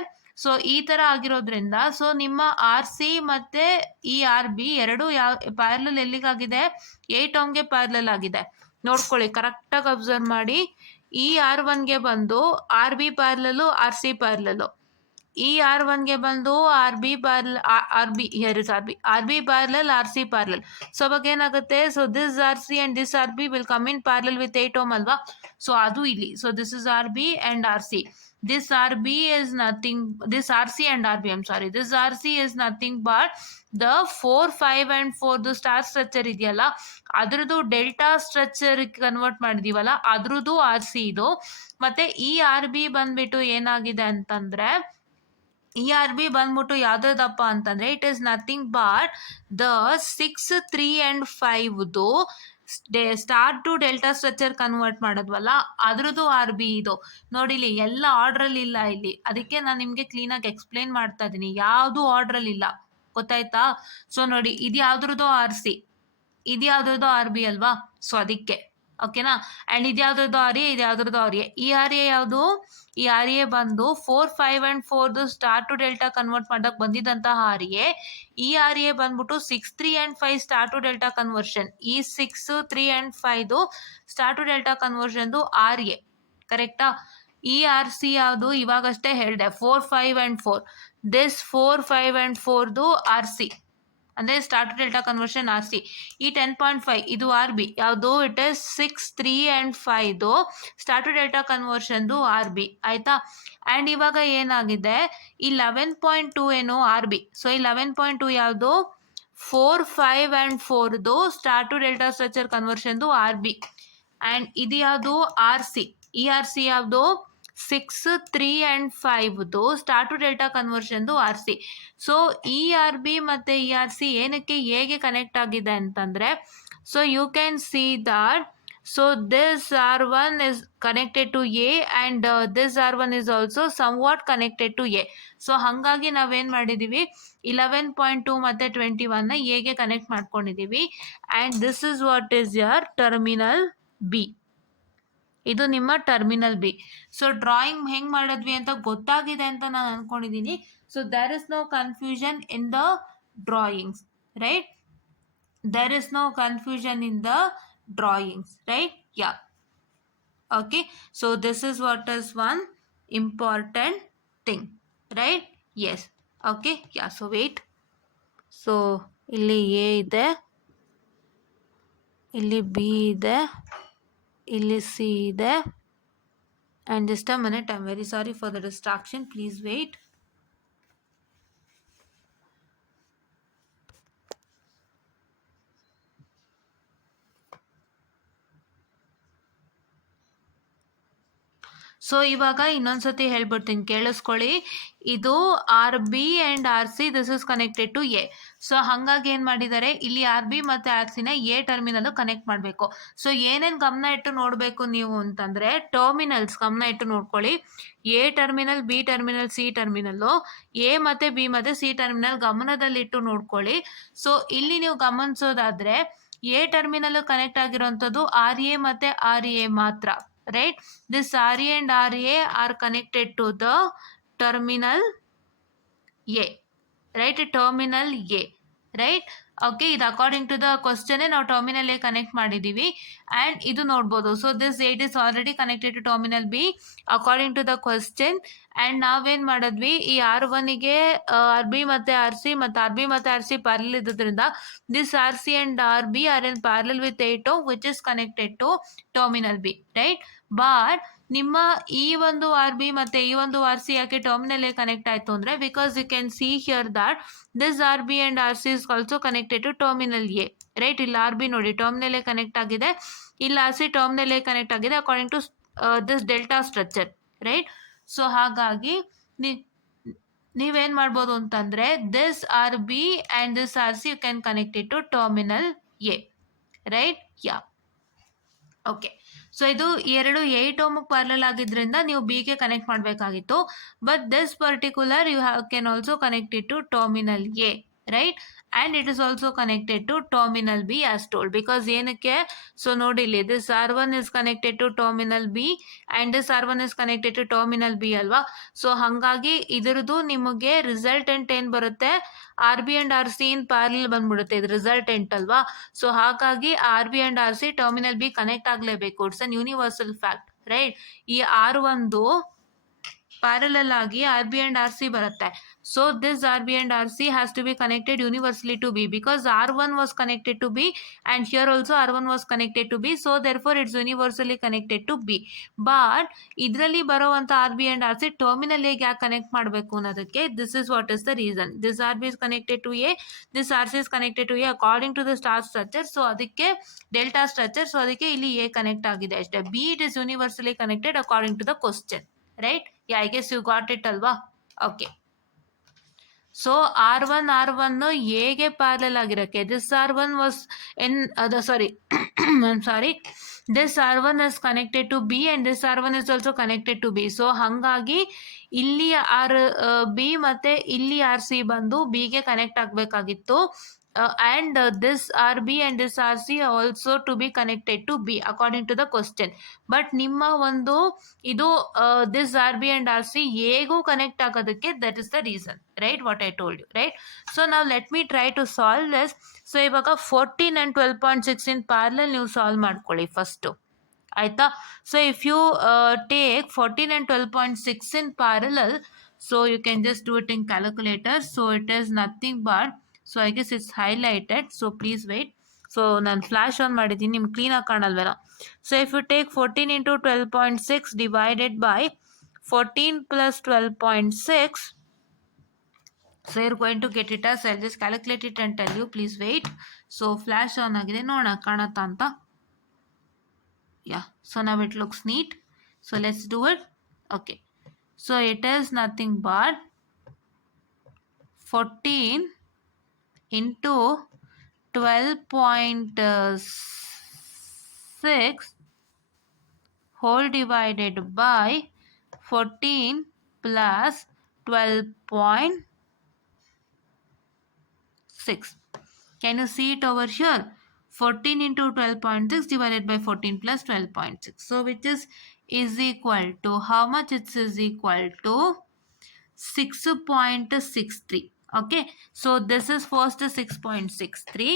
ಸೊ ಈ ಥರ ಆಗಿರೋದ್ರಿಂದ ಸೊ ನಿಮ್ಮ RC ಮತ್ತು ಈ RB ಎರಡು ಪ್ಯಾರಲಲ್ ಎಲ್ಲಿಗಾಗಿದೆ? 8 ohmಗೆ ಪ್ಯಾರಲಲ್ ಆಗಿದೆ. ನೋಡ್ಕೊಳ್ಳಿ, ಕರೆಕ್ಟಾಗಿ ಅಬ್ಸರ್ವ್ ಮಾಡಿ. ಈ R1ಗೆ ಬಂದು RB ಪ್ಯಾರಲಲು, RC ಪ್ಯಾರಲಲು. ಈ R1ಗೆ ಬಂದು RB parallel, RB parallel, RC parallel. So ಅವಾಗ ಏನಾಗುತ್ತೆ? So this RC and this RB will come in parallel with 8 ohm ಅಲ್ವಾ? ಸೊ ಅದು ಇಲ್ಲಿ. So this is RB and RC. This RB is nothing, this RC and RB, I'm sorry, this RC is nothing but the 4, 5 and 4 ದು star structure ಇದೆಯಲ್ಲ, ಅದ್ರದ್ದು delta structure convert ಮಾಡಿದೀವಲ್ಲ, ಅದ್ರದ್ದು RC ಇದು. ಮತ್ತೆ ಈ RB ಬಂದ್ಬಿಟ್ಟು ಏನಾಗಿದೆ ಅಂತಂದ್ರೆ, ಈ RB ಬಂದ್ಬಿಟ್ಟು ಯಾವ್ದಪ್ಪ ಅಂತಂದ್ರೆ, it is nothing but the 6, 3 and 5ದು star to delta structure convert ಮಾಡೋದ್ವಲ್ಲ, ಅದ್ರದ್ದು RB ಇದು. ನೋಡಿಲಿ, ಎಲ್ಲ ಆರ್ಡ್ರಲ್ಲಿ ಇಲ್ಲ ಇಲ್ಲಿ. ಅದಕ್ಕೆ ನಾನು ನಿಮಗೆ ಕ್ಲೀನಾಗಿ ಎಕ್ಸ್ಪ್ಲೇನ್ ಮಾಡ್ತಾ ಇದ್ದೀನಿ. ಯಾವುದು ಆರ್ಡ್ರಲ್ಲಿ ಇಲ್ಲ, ಗೊತ್ತಾಯ್ತಾ? ಸೊ ನೋಡಿ, ಇದು ಯಾವ್ದ್ರದ್ದು RC, ಇದು ಯಾವ್ದ್ರದ್ದು RB ಅಲ್ವಾ? ಸೊ ಅದಕ್ಕೆ, ಓಕೆನಾ? ಆ್ಯಂಡ್ ಇದು ಯಾವ್ದ್ರದ್ದು RA, ಇದು ಯಾವ್ದ್ರದ್ದು RA. ಈ RA ಯಾವುದು? ಈ RA ಬಂದು 4, 5 and 4ದು ಸ್ಟಾರ್ ಟು ಡೆಲ್ಟಾ ಕನ್ವರ್ಟ್ ಮಾಡೋಕೆ ಬಂದಿದ್ದಂತಹ RA. ಈ RA ಬಂದ್ಬಿಟ್ಟು 6, 3 and 5 star to delta conversion. ಈ 6, 3 and 5ದು ಸ್ಟಾರ್ ಟು ಡೆಲ್ಟಾ ಕನ್ವರ್ಷನ್ದು RA, ಕರೆಕ್ಟಾ? ಈ RC ಯಾವುದು? ಇವಾಗಷ್ಟೇ ಹೇಳಿದೆ, 4, 5 and 4. ದಿಸ್ 4, 5 and 4ದು RC, ಅಂದರೆ star to delta conversion RC. ಈ 10.5 ಇದು RB, ಯಾವುದು? ಇಟ್ ಇಸ್ 6, 3 and 5ದು ಸ್ಟಾರ್ ಟು ಡೆಲ್ಟಾ ಕನ್ವರ್ಷನ್ದು RB, ಆಯಿತಾ? ಆ್ಯಂಡ್ ಇವಾಗ ಏನಾಗಿದೆ? ಈ 11.2 ಏನು? RB. ಸೊ ಈ 11.2 ಯಾವುದು? 4, 5 and 4ದು ಸ್ಟಾರ್ ಟು ಡೆಲ್ಟಾ ಸ್ಟ್ರಕ್ಚರ್ ಕನ್ವರ್ಷನ್ದು RB. ಆ್ಯಂಡ್ ಇದು ಯಾವುದು? RC. ಈ RC ಯಾವುದು? 6, 3 and 5ದು ಸ್ಟಾರ್ ಟು ಡೆಲ್ಟಾ ಕನ್ವರ್ಷನ್ದು RC. ಸೊ ಈ RB ಮತ್ತು ಈ RC ಏನಕ್ಕೆ ಹೇಗೆ ಕನೆಕ್ಟ್ ಆಗಿದೆ ಅಂತಂದರೆ, so you can see that so this R1 is connected to A and this R1 is also somewhat connected to A. So ಹಾಗಾಗಿ ನಾವೇನು ಮಾಡಿದ್ದೀವಿ? 11.2 ಮತ್ತು 21ನ ಹೇಗೆ ಕನೆಕ್ಟ್ ಮಾಡ್ಕೊಂಡಿದ್ದೀವಿ. And this is what is your terminal B. ಇದು ನಿಮ್ಮ terminal B. So drawing ಹೆಂಗೆ ಮಾಡಿದ್ವಿ ಅಂತ ಗೊತ್ತಾಗಿದೆ ಅಂತ ನಾನು ಅಂದ್ಕೊಂಡಿದ್ದೀನಿ. So there is no confusion in the drawings, right? There is no confusion in the drawings, right? Yeah, okay. So this is what is one important thing, right? Yes, okay. Yeah, so wait. So ಇಲ್ಲಿ A ಇದೆ, ಇಲ್ಲಿ B ಇದೆ, ಇಲ್ಲಿ C ಇದೆ. And just a minute, I'm very sorry for the distraction. Please wait. So ಇವಾಗ ಇನ್ನೊಂದ್ಸತಿ ಹೇಳ್ಬಿಡ್ತೀನಿ, ಕೇಳಿಸ್ಕೊಳ್ಳಿ. ಇದು RB and RC, this is connected to A. So ಹಾಗಾಗಿ ಏನು ಮಾಡಿದ್ದಾರೆ, ಇಲ್ಲಿ RB ಮತ್ತು RCನ A ಟರ್ಮಿನಲ್ಲು ಕನೆಕ್ಟ್ ಮಾಡಬೇಕು. ಸೊ ಏನೇನು ಗಮನ ಇಟ್ಟು ನೋಡಬೇಕು ನೀವು ಅಂತಂದರೆ, ಟರ್ಮಿನಲ್ಸ್ ಗಮನ ಇಟ್ಟು ನೋಡ್ಕೊಳ್ಳಿ. A terminal, B terminal, C terminal, A ಮತ್ತು B ಮತ್ತು C ಟರ್ಮಿನಲ್ ಗಮನದಲ್ಲಿಟ್ಟು ನೋಡ್ಕೊಳ್ಳಿ. ಸೊ ಇಲ್ಲಿ ನೀವು ಗಮನಿಸೋದಾದರೆ A ಟರ್ಮಿನಲ್ಲು ಕನೆಕ್ಟ್ ಆಗಿರೋಂಥದ್ದು RA ಮತ್ತು RA ಮಾತ್ರ, right? This RA and RA are connected to the terminal A, right? Terminal A, right. Okay, ಇದು ಅಕಾರ್ಡಿಂಗ್ ಟು ದ ಕ್ವಶನ್ ನಾವು ಟರ್ಮಿನಲ್ ಎ ಕನೆಕ್ಟ್ ಮಾಡಿದ್ದೀವಿ ಆ್ಯಂಡ್ ಇದು ನೋಡ್ಬೋದು. So this 8 is already connected to terminal B according to the question. And ನಾವೇನು ಮಾಡಿದ್ವಿ, ಈ R1ಗೆ R B ಮತ್ತು ಆರ್ ಸಿ ಮತ್ತು ಆರ್ ಬಿ ಮತ್ತು ಆರ್ ಸಿ ಪ್ಯಾರಲ್ ಇದ್ದಿದ್ದರಿಂದ this R C and R B are in parallel with 8 which is connected to terminal B, right. But ನಿಮ್ಮ ಈ ಒಂದು ಆರ್ ಬಿ ಮತ್ತು ಈ ಒಂದು ಆರ್ ಸಿ ಯಾಕೆ ಟರ್ಮಿನಲ್ ಎ ಕನೆಕ್ಟ್ ಆಯಿತು ಅಂದರೆ, because you can see here that this R B and R C is also connected to terminal A, right. ಇಲ್ಲಿ ಆರ್ ಬಿ ನೋಡಿ ಟರ್ಮಿನಲ್ ಎ ಕನೆಕ್ಟ್ ಆಗಿದೆ, ಇಲ್ಲಿ R C terminal A connect ಆಗಿದೆ according to this delta structure, right. So ಹಾಗಾಗಿ ನೀವೇನು ಮಾಡ್ಬೋದು ಅಂತಂದರೆ this R B and this R C you can connect it to terminal A, right. Yeah, okay. So ಇದು ಎರಡು 8 ಓಮ್ಗೆ ಪ್ಯಾರಲಲ್ ಆಗಿದ್ರಿಂದ ನೀವು ಬಿಗೆ ಕನೆಕ್ಟ್ ಮಾಡಬೇಕಾಗಿತ್ತು. But this particular you can also connect it to terminal A, right. And it is also connected to terminal B as told. Because ಏನಕ್ಕೆ, so ನೋಡಿಲಿ this R1 is connected to terminal B and this R1 is connected to terminal B ಅಲ್ವಾ. So ಹಾಗಾಗಿ ಇದರದ್ದು ನಿಮಗೆ resultant ಏನು ಬರುತ್ತೆ, R B and R C in parallel ಬಂದ್ಬಿಡುತ್ತೆ, ಇದು ರಿಸಲ್ಟೆಂಟ್ ಅಲ್ವಾ. ಸೊ ಹಾಗಾಗಿ R B and R C terminal B connect ಆಗಲೇಬೇಕು. It's an universal fact, right. ಈ R1 ಪ್ಯಾರಲಲ್ ಆಗಿ R B and R C ಬರುತ್ತೆ. So this R B and R C has to be connected universally to B because R1 was connected to B and here also R1 was connected to B. So therefore it's universally connected to B. But ಇದರಲ್ಲಿ ಬರುವಂಥ R B and R C terminal ಎಗೆ ಯಾಕೆ connect ಮಾಡಬೇಕು ಅನ್ನೋದಕ್ಕೆ this is what is the reason. This R B is connected to A, this R C is connected to A according to the star structure. So ಅದಕ್ಕೆ delta structure, so ಅದಕ್ಕೆ ಇಲ್ಲಿ A connect ಆಗಿದೆ ಅಷ್ಟೇ. B it is universally connected according to the question, right. Yeah, I guess you got it ಅಲ್ವಾ. Okay. So R1 ಎಗೆ parallel ಆಗಿರೋಕ್ಕೆ this R1 was sorry I'm sorry, this R1 is connected to B and this R1 is also connected to B. So ಹಾಗಾಗಿ ಇಲ್ಲಿ ಬಿ ಮತ್ತು ಇಲ್ಲಿ R C ಬಂದು ಬಿಗೆ connect ಆಗಬೇಕಾಗಿತ್ತು. And this R B and this R C also to be connected to B according to the question. But ನಿಮ್ಮ ಒಂದು ಇದು this R B and R C ಹೇಗೂ ಕನೆಕ್ಟ್ ಆಗೋದಕ್ಕೆ that is the reason, right, what I told you, right. So ನಾವು let me try to solve this. So ಇವಾಗ 14 and 12.6 in parallel ನೀವು solve ಮಾಡ್ಕೊಳ್ಳಿ first, ಆಯಿತಾ. So if you take 14 and 12.6 in parallel, so you can just do it in calculator. So it is nothing but, so I guess it's highlighted, so please wait. So ನಾನು flash on ಮಾಡಿದ್ದೀನಿ, ನಿಮ್ಗೆ ಕ್ಲೀನಾಗಿ ಕಾಣಲ್ವೇನೋ. So if you take 14 into 12.6 divided by 14 plus 12.6, so you're going to get it as, I'll just calculate it and tell you, please wait. So flash on ಆಗಿದೆ, ನೋಡೋಣ ಕಾಣತ್ತಾ ಅಂತ. Yeah, so now it looks neat. So let's do it. Okay, so it is nothing but 14 into 12.6 whole divided by 14 plus 12.6. Can you see it over here? 14 into 12.6 divided by 14 plus 12.6. So which is equal to how much? It is equal to 6.63. Okay. So this is first 6.63.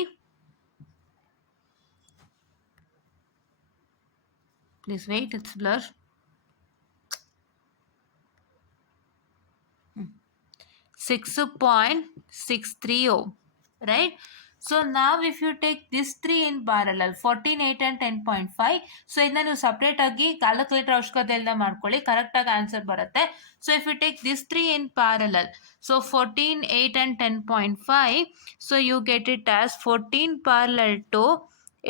Please wait, it's blur. 6.63 ohm, right? So now if you take this 3 in parallel, 14, 8 and 10.5, so ಇದನ್ನ ನೀವು ಸಪ್ರೇಟ್ ಆಗಿ ಕ್ಯಾಲ್ಕುಲೇಟರ್ ಅವಶ್ಯಕತೆ ಇಲ್ಲದೆ ಮಾಡ್ಕೊಳ್ಳಿ, ಕರೆಕ್ಟಾಗಿ answer ಬರುತ್ತೆ. So if you take this 3 in parallel, so 14, 8 and 10.5, so you get it as 14 parallel to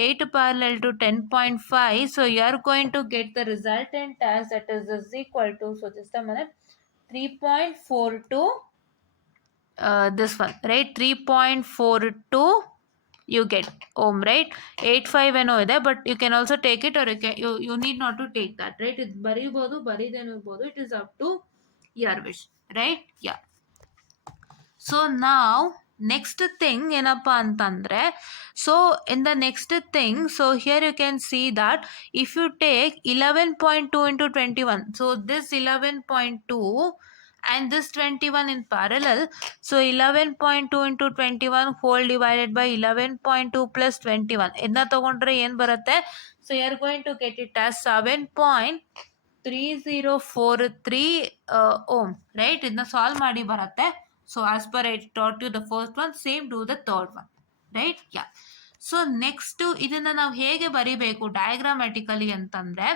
8 parallel to 10.5. So you are going to get the resultant as that is equal to, so just a minute, 3.42 this one, right, 3.42 you get ohm, right. 85 ಏನೋ ಇದೆ, but you can also take it or you need not to take that, right. ಇದು ಬರೀಬೋದು, ಬರೀದೇನೂ ಇರ್ಬೋದು, it is up to your wish, right. Yeah. So now next thing ಏನಪ್ಪ ಅಂತಂದರೆ, so in the next thing, so here you can see that if you take 11.2 into 21, so this 11.2 and this 21 in parallel. So 11.2 into 21 whole divided by 11.2 plus 21 ಇದನ್ನ ತಗೊಂಡ್ರೆ ಏನು ಬರುತ್ತೆ? So you are going to get it as 7.3043 ohm, right? ಇದನ್ನ ಸಾಲ್ವ್ ಮಾಡಿ ಬರುತ್ತೆ. So as per I taught you the first one, same do the third one, right? Yeah. So next ಇದನ್ನ ನಾವು ಹೇಗೆ ಬರಿಬೇಕು ಡಯಾಗ್ರಾಮ್ಯಾಟಿಕಲಿ ಅಂತಂದ್ರೆ,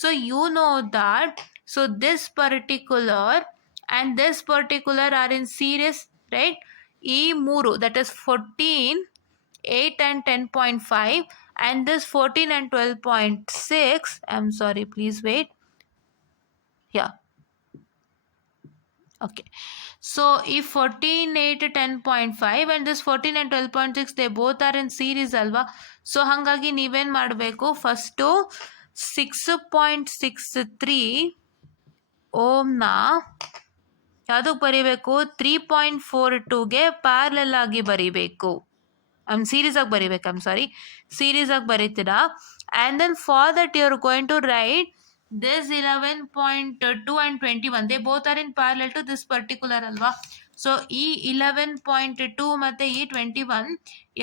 so you know that so this particular and this particular are in series, right? ಈ ಮೂರು, that is 14, 8 and 10.5, and this 14 and 12.6. I'm sorry, please wait. Yeah, okay. So if 14, 8, 10.5 and this 14 and 12.6, they both are in series ಅಲ್ವಾ? So ಹಾಗಾಗಿ ನೀವೇನು ಮಾಡಬೇಕು, ಫಸ್ಟು 6.63 ಓಮ್ನ ಯಾವುದಕ್ಕೆ ಬರೀಬೇಕು? 3.42ಗೆ ಪ್ಯಾರಲಲ್ ಆಗಿ ಬರೀಬೇಕು. ಸೀರೀಸ್ ಆಗಿ ಬರೀಬೇಕು. ಸೀರೀಸ್ ಆಗಿ ಬರೀತೀರಾ. And then for that you are going to write this 11.2 and 21, they both are in parallel to this particular ಅಲ್ವಾ? ಸೊ ಈ 11.2 ಮತ್ತು ಈ 21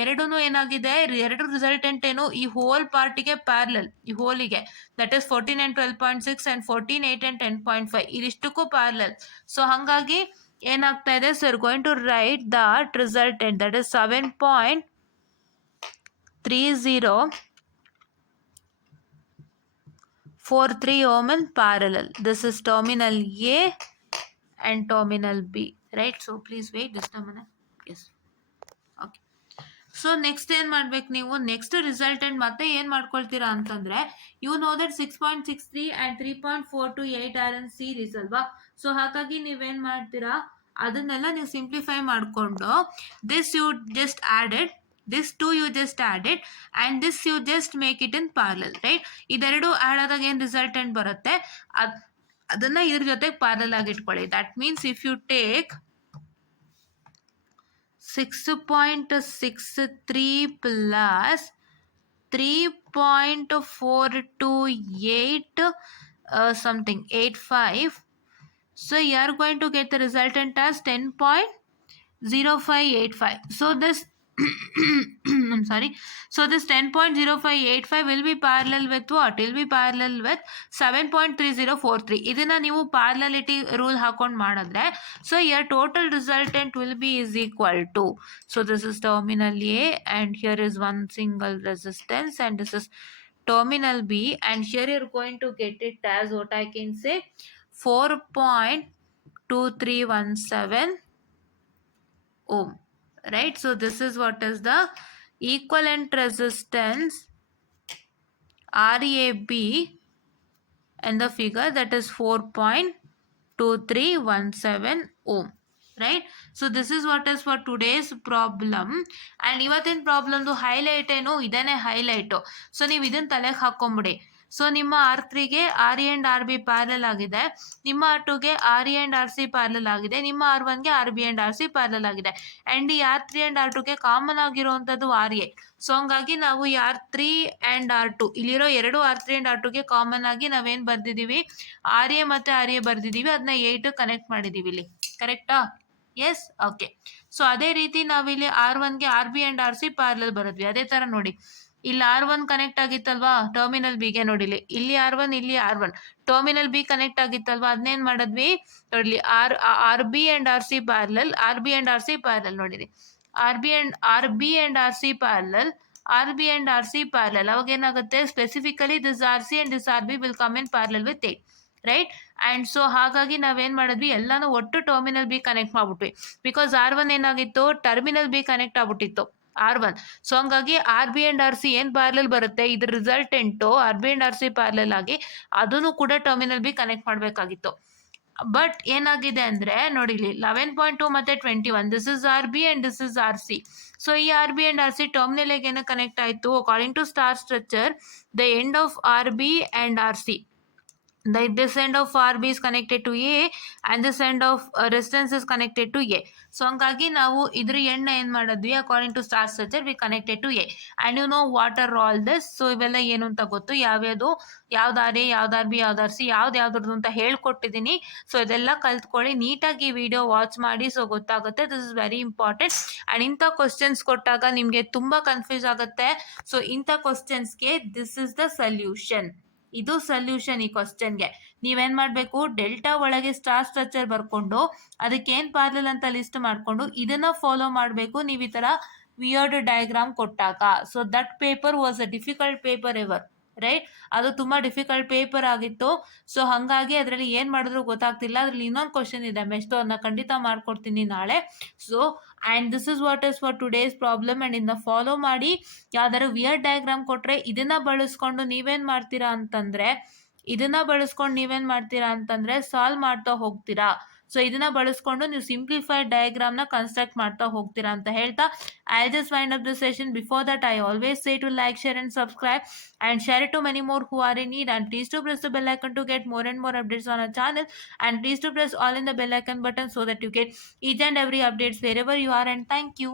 ಎರಡೂ ಏನಾಗಿದೆ, ಎರಡು ರಿಸಲ್ಟೆಂಟ್ ಏನು, ಈ ಹೋಲ್ ಪಾರ್ಟಿಗೆ ಪ್ಯಾರಲಲ್, ಈ ಹೋಲಿಗೆ, that is 14 and 12.6 and 14, 8 and 10.5 ಇದಿಷ್ಟಕ್ಕೂ ಪ್ಯಾರಲಲ್. ಸೊ ಹಾಗಾಗಿ ಏನಾಗ್ತಾ ಇದೆ, so you are going to write that resultant, that is 7.3043 ohm in parallel. This is terminal A and terminal B, right? So please wait just a minute. Yes, okay. So next ಏನು ಮಾಡ್ಬೇಕು ನೀವು, next resultant ಮತ್ತೆ ಏನು ಮಾಡ್ಕೊಳ್ತೀರಾ ಅಂತಂದರೆ, you know that 6.63 and 3.428 are in series ಅಲ್ವಾ? So ಹಾಗಾಗಿ ನೀವೇನು ಮಾಡ್ತೀರಾ, ಅದನ್ನೆಲ್ಲ ನೀವು ಸಿಂಪ್ಲಿಫೈ ಮಾಡಿಕೊಂಡು this you just added, this 2 you just added and this you just make it in parallel, right? ಇದೆರಡು ಆ್ಯಡ್ ಆದಾಗ ಏನು ರಿಸಲ್ಟೆಂಟ್ ಬರುತ್ತೆ, ಅದನ್ನು ಇದ್ರ ಜೊತೆಗೆ ಪ್ಯಾರಲಲ್ ಆಗಿ ಇಟ್ಕೊಳ್ಳಿ. That means if you take 6.63 plus 3.428 something 85, so you are going to get the resultant as 10.0585. So this I'm sorry. So this 10.0585 will be parallel with what? Will be parallel with 7.3043. ಇದನ್ನ ನೀವು parallelity rule ಹಾಕೊಂಡು ಮಾಡಿದ್ರೆ, so your total resultant will be is equal to, so this is terminal A and here is one single resistance and this is terminal B and here you're going to get it as what I can say 4.2317 ohm. Right, so this is what is the equivalent resistance RAB and the figure, that is 4.2317 ohm, right? So this is what is for today's problem. and ಇವತ್ತಿನ ಪ್ರಾಬ್ಲಮ್ದು ಹೈಲೈಟ್ ಏನು, ಇದನ್ನೇ highlight. So ನೀವು ಇದನ್ನು ತಲೆಗೆ ಹಾಕ್ಕೊಂಬಿಡಿ. ಸೊ ನಿಮ್ಮ R3ಗೆ RE and RB ಪ್ಯಾರಲಲ್ ಆಗಿದೆ, ನಿಮ್ಮ R2ಗೆ RE and RC ಪ್ಯಾರಲಲ್ ಆಗಿದೆ, ನಿಮ್ಮ R1ಗೆ RB and RC ಪ್ಯಾರಲಲ್ ಆಗಿದೆ. ಆ್ಯಂಡ್ ಈ R3 and R2ಗೆ ಕಾಮನ್ ಆಗಿರುವಂಥದ್ದು RA. ಸೊ ಹಂಗಾಗಿ ನಾವು ಈ R3 and R2 ಇಲ್ಲಿರೋ ಎರಡು R3 and R2ಗೆ ಕಾಮನ್ ಆಗಿ ನಾವೇನು ಬರ್ದಿದ್ದೀವಿ, RA ಮತ್ತು RA ಬರ್ದಿದ್ದೀವಿ, ಅದನ್ನ 8 ಕನೆಕ್ಟ್ ಮಾಡಿದ್ದೀವಿ ಇಲ್ಲಿ, ಕರೆಕ್ಟಾ? S, okay. ಸೊ ಅದೇ ರೀತಿ ನಾವಿಲ್ಲಿ R1ಗೆ RB and RC ಪ್ಯಾರಲಲ್ ಬರೋದ್ವಿ. ಅದೇ ಥರ ನೋಡಿ, ಇಲ್ಲಿ R1 ಕನೆಕ್ಟ್ ಆಗಿತ್ತಲ್ವಾ ಟರ್ಮಿನಲ್ ಬಿಗೆ, ನೋಡಿಲಿ ಇಲ್ಲಿ R1 ಇಲ್ಲಿ R1 ಟರ್ಮಿನಲ್ ಬಿ ಕನೆಕ್ಟ್ ಆಗಿತ್ತಲ್ವಾ, ಅದನ್ನೇನು ಮಾಡಿದ್ವಿ ನೋಡಿಲಿ, RB and RC parallel, RB and RC parallel, ನೋಡಿರಿ RB and RC parallel, RB and RC parallel. ಅವಾಗ ಏನಾಗುತ್ತೆ, specifically this RC and this RB will come in parallel with 8, right? And so ಹಾಗಾಗಿ ನಾವೇನು ಮಾಡಿದ್ವಿ, ಎಲ್ಲನೂ ಒಟ್ಟು ಟರ್ಮಿನಲ್ ಬಿ ಕನೆಕ್ಟ್ ಮಾಡ್ಬಿಟ್ವಿ. Because R1 ಏನಾಗಿತ್ತು, ಟರ್ಮಿನಲ್ ಬಿ ಕನೆಕ್ಟ್ ಆಗ್ಬಿಟ್ಟಿತ್ತು R1. ಸೊ ಹಂಗಾಗಿ RB and RC ಏನು ಪ್ಯಾರಲಲ್ ಬರುತ್ತೆ, ಇದ್ರ resultant RB and RC parallel ಆಗಿ ಅದನ್ನು ಕೂಡ ಟರ್ಮಿನಲ್ ಬಿ ಕನೆಕ್ಟ್ ಮಾಡಬೇಕಾಗಿತ್ತು. ಬಟ್ ಏನಾಗಿದೆ ಅಂದರೆ ನೋಡಿಲಿ 11.2 ಮತ್ತು 21, this is RB and this is RC. So ಈ RB and RC ಟರ್ಮಿನಲ್ಗೆ ಏನು ಕನೆಕ್ಟ್ ಆಯಿತು, according to star structure the end of RB and RC this end of RB is connected to A and this end of resistance is connected to A. So ಹಂಗಾಗಿ ನಾವು ಇದ್ರ ಎಣ್ಣೆ ಏನು ಮಾಡಿದ್ವಿ, according to star structure we connected to A and you know what are all this. So ಇವೆಲ್ಲ ಏನು ಅಂತ ಗೊತ್ತು, ಯಾವ್ಯಾವುದು ಯಾವ್ದಾರ್ ಎ ಯಾವ್ದಾರ್ ಬಿ ಯಾವ್ದಾರ್ ಸಿ ಯಾವ್ದಾದ್ರು ಅಂತ ಹೇಳ್ಕೊಟ್ಟಿದ್ದೀನಿ. ಸೊ ಇದೆಲ್ಲ ಕಲ್ತ್ಕೊಳ್ಳಿ, ನೀಟಾಗಿ ವಿಡಿಯೋ ವಾಚ್ ಮಾಡಿ, ಸೊ ಗೊತ್ತಾಗುತ್ತೆ. This is very important. And ಇಂಥ ಕ್ವಶನ್ಸ್ ಕೊಟ್ಟಾಗ ನಿಮಗೆ ತುಂಬ ಕನ್ಫ್ಯೂಸ್ ಆಗುತ್ತೆ. ಸೊ ಇಂಥ ಕ್ವಶನ್ಸ್ಗೆ ದಿಸ್ ಇಸ್ ದ ಸಲ್ಯೂಷನ್. ಇದು ಸಲ್ಯೂಷನ್ ಈ ಕ್ವಶನ್ಗೆ. ನೀವೇನ್ ಮಾಡಬೇಕು, ಡೆಲ್ಟಾ ಒಳಗೆ ಸ್ಟಾರ್ ಸ್ಟ್ರಕ್ಚರ್ ಬರ್ಕೊಂಡು ಅದಕ್ಕೆ ಏನ್ ಪ್ಯಾರಲಲ್ ಅಂತ ಲಿಸ್ಟ್ ಮಾಡ್ಕೊಂಡು ಇದನ್ನ ಫಾಲೋ ಮಾಡಬೇಕು ನೀವು ಈ ತರ ವಿಯರ್ಡ್ ಡಯಾಗ್ರಾಮ್ ಕೊಟ್ಟಾಗ. So that paper was a difficult paper ever, right? ಅದು ತುಂಬಾ ಡಿಫಿಕಲ್ಟ್ ಪೇಪರ್ ಆಗಿತ್ತು. ಸೊ ಹಂಗಾಗಿ ಅದರಲ್ಲಿ ಏನ್ ಮಾಡಿದ್ರು ಗೊತ್ತಾಗ್ತಿಲ್ಲ. ಅದ್ರಲ್ಲಿ ಇನ್ನೊಂದು ಕ್ವಶನ್ ಇದೆ ಮೆಸ್ಟೋ, ಅದನ್ನ ಖಂಡಿತ ಮಾಡ್ಕೊಡ್ತೀನಿ ನಾಳೆ. So and this is what is for today's problem. And ಇದನ್ನ ಫಾಲೋ ಮಾಡಿ ಯಾವ್ದಾದ್ರು ವಿಯರ್ ಡಯಾಗ್ರಾಮ್ ಕೊಟ್ರೆ ಇದನ್ನ ಬಳಸ್ಕೊಂಡು ನೀವೇನ್ ಮಾಡ್ತೀರಾ ಅಂತಂದ್ರೆ ಸಾಲ್ವ್ ಮಾಡ್ತಾ ಹೋಗ್ತೀರಾ. ಸೊ ಇದನ್ನ ಬಳಸ್ಕೊಂಡು ನೀವು ಸಿಂಪ್ಲಿಫೈಡ್ ಡಯಾಗ್ರಾಮ್ ನ ಕನ್ಸ್ಟ್ರಕ್ಟ್ ಮಾಡ್ತಾ ಹೋಗ್ತೀರಾ ಅಂತ ಹೇಳ್ತಾ I just wind up the session. Before that I always say to like, share and subscribe and share it to many more who are in need, and please to press the bell icon to get more and more updates on our channel, and please to press all in the bell icon button so that you get each and every updates wherever you are. And thank you.